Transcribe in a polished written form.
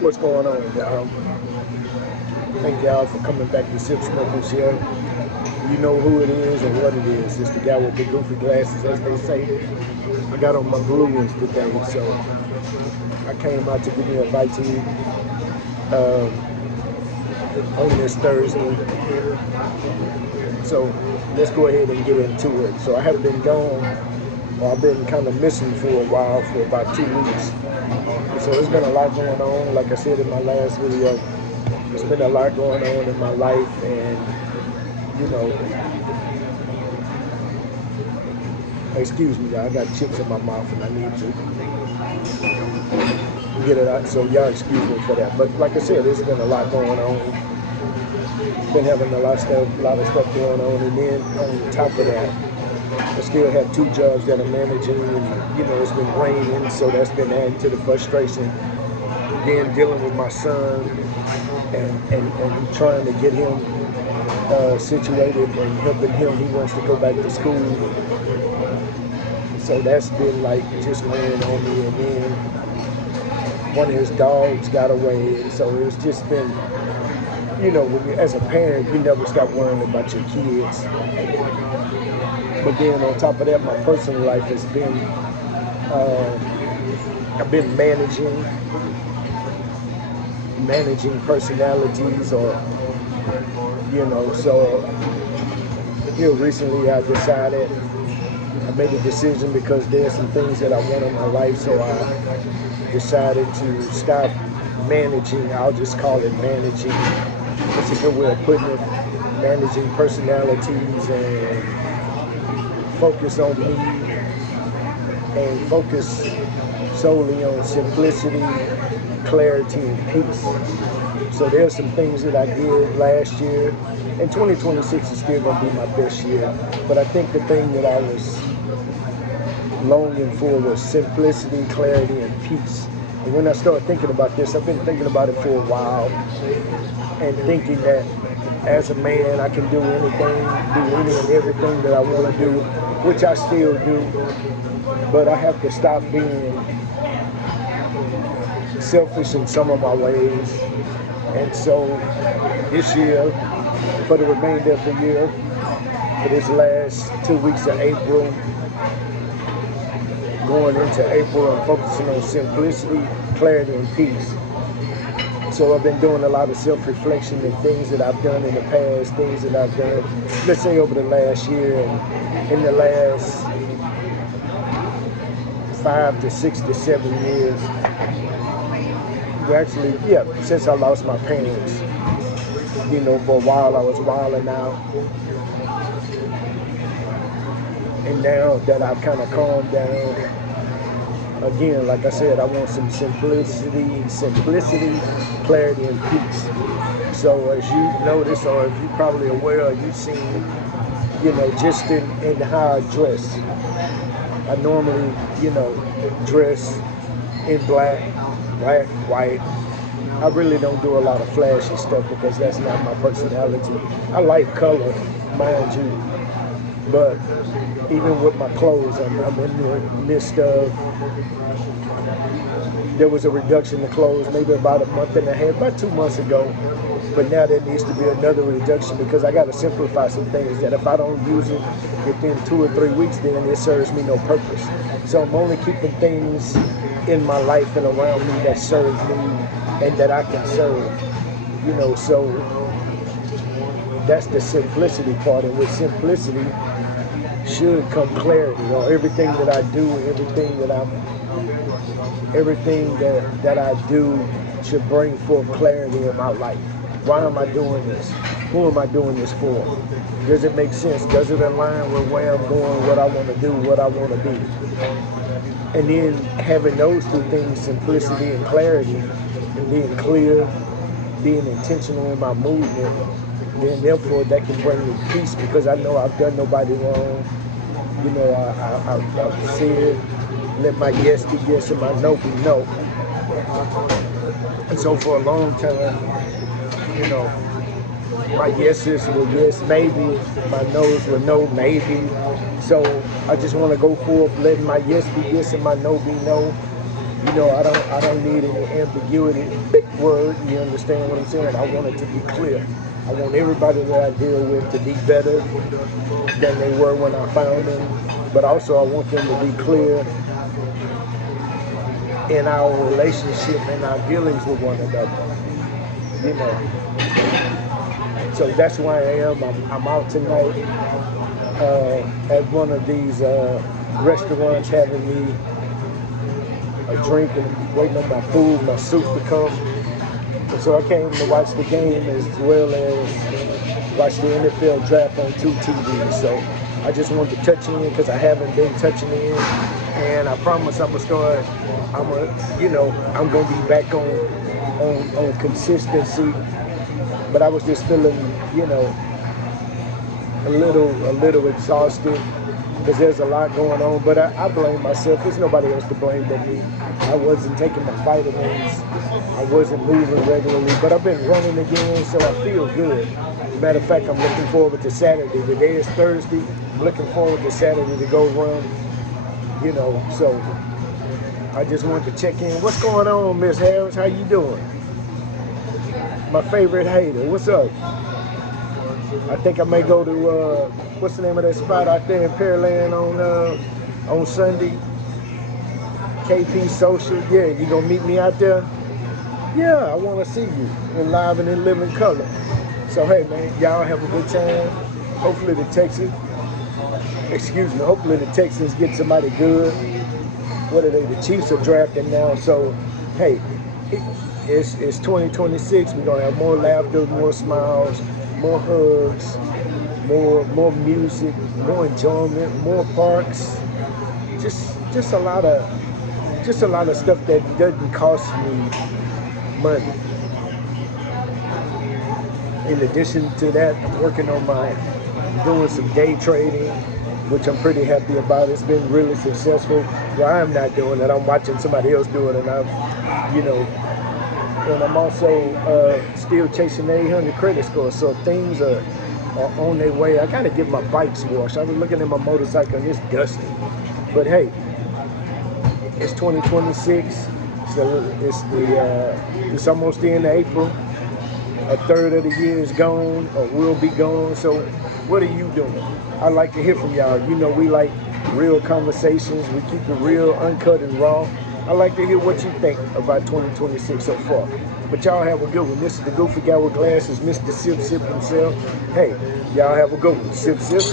What's going on, y'all? Thank y'all for coming back to Sip Smokers here. You know who it is and what it is. It's the guy with the goofy glasses, as they say. I got on my blue ones today, so I came out to give me a bite to eat on this Thursday. So let's go ahead and get into it. So I have been gone, or I've been kind of missing for a while, for about 2 weeks. So there's been a lot going on. Like I said in my last video, there's been a lot going on in my life, and you know, excuse me, I got chips in my mouth and I need to get it out. So y'all excuse me for that. But like I said, there's been a lot going on. Been having a lot of stuff going on, and then on top of that, I still have two jobs that I'm managing, and it's been raining, so that's been adding to the frustration. Then dealing with my son and trying to get him situated and helping him. He wants to go back to school, so that's been like just weighing on me. And then one of his dogs got away, and so it's just been, when you, as a parent, you never stop worrying about your kids. But then on top of that, my personal life has been, I've been managing personalities, or so recently I decided, I made a decision because there's some things that I want in my life, so I decided to stop managing. I'll just call it managing. That's a good way of putting it. Managing personalities, and focus on me, and focus solely on simplicity, clarity, and peace. So there's some things that I did last year, and 2026 is still going to be my best year. But I think the thing that I was longing for was simplicity, clarity, and peace. And when I started thinking about this, I've been thinking about it for a while, and thinking that as a man, I can do anything, do any and everything that I want to do, which I still do, but I have to stop being selfish in some of my ways. And so this year, for the remainder of the year, for this last 2 weeks of April, going into April, I'm focusing on simplicity, clarity, and peace. So I've been doing a lot of self-reflection and things that I've done in the past, things that I've done, let's say over the last year, and in the last 5 to 6 to 7 years. Actually, yeah, since I lost my parents. For a while I was wilding out. And now that I've kind of calmed down, again, like I said, I want some simplicity, clarity, and peace. So as you notice, or if you're probably aware, you've seen, just in how I dress. I normally, dress in black, white. I really don't do a lot of flashy stuff because that's not my personality. I like color, mind you, but even with my clothes, I'm in the midst of, there was a reduction in clothes maybe about a month and a half, about 2 months ago. But now there needs to be another reduction because I got to simplify some things that if I don't use it within 2 or 3 weeks, then it serves me no purpose. So I'm only keeping things in my life and around me that serve me and that I can serve. So that's the simplicity part. And with simplicity should come clarity, or everything that I do, everything that I do should bring forth clarity in my life. Why am I doing this? Who am I doing this for? Does it make sense? Does it align with where I'm going, what I want to do, what I want to be? And then having those two things, simplicity and clarity, and being clear, being intentional in my movement, then therefore that can bring me peace because I know I've done nobody wrong. I've said, let my yes be yes and my no be no. And so for a long time, my yeses were yes, maybe. My no's were no, maybe. So I just want to go forth, letting my yes be yes and my no be no. I don't need any ambiguity. Big word, you understand what I'm saying? I want it to be clear. I want everybody that I deal with to be better than they were when I found them. But also I want them to be clear in our relationship and our dealings with one another. You know. So that's why I am. I'm out tonight at one of these restaurants having me a drink and waiting on my food, my soup to come. And so I came to watch the game as well as watch the NFL draft on 2 TVs. So I just wanted to touch in because I haven't been touching in, and I promise I'm gonna start. I'm gonna be back on consistency. But I was just feeling, a little exhausted because there's a lot going on. But I blame myself. There's nobody else to blame but me. I wasn't taking my vitamins. I wasn't moving regularly. But I've been running again, so I feel good. Matter of fact, I'm looking forward to Saturday. Today is Thursday. I'm looking forward to Saturday to go run. So I just wanted to check in. What's going on, Miss Harris? How you doing? My favorite hater. What's up? I think I may go to what's the name of that spot out there in Pearland on Sunday? KP Social. Yeah, you gonna meet me out there? Yeah, I want to see you in live and in living color. So hey man, y'all have a good time. Hopefully the Texans get somebody good. What are they? The Chiefs are drafting now. So hey, it's 2026. We're gonna have more laughter, more smiles, more hugs, more music, more enjoyment, more parks. Just a lot of stuff that doesn't cost me money. In addition to that, I'm working on doing some day trading, which I'm pretty happy about. It's been really successful. Well, I'm not doing it. I'm watching somebody else do it, and I'm also still chasing the 800 credit score. So things are on their way. I gotta get my bikes washed. I was looking at my motorcycle and it's dusty. But hey, it's 2026. So it's almost the end of April. A third of the year is gone or will be gone. So what are you doing? I'd like to hear from y'all. We like real conversations. We keep it real, uncut and raw. I'd like to hear what you think about 2026 so far. But y'all have a good one. This is the Goofy Guy with Glasses, Mr. Sip Sip himself. Hey, y'all have a good one. Sip Sip.